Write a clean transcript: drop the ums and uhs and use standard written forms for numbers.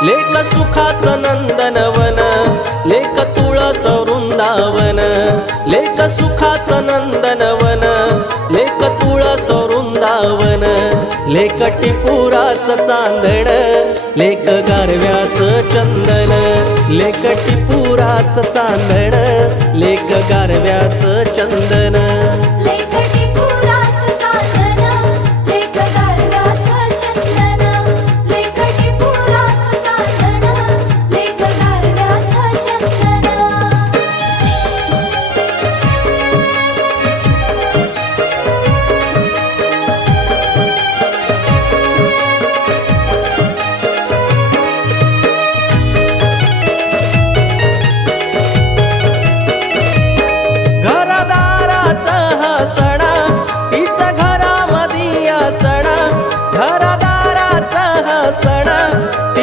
लेक सुखाचं नंदनवन, लेक तुळस वृंदावन, लेक सुखाचं नंदनवन, लेक तुळस वृंदावन, लेक टिपुराचं चांदण, लेक गारव्याचं चंदन, लेक टिपुराचं चांदण, लेक गारव्याचं चंदन।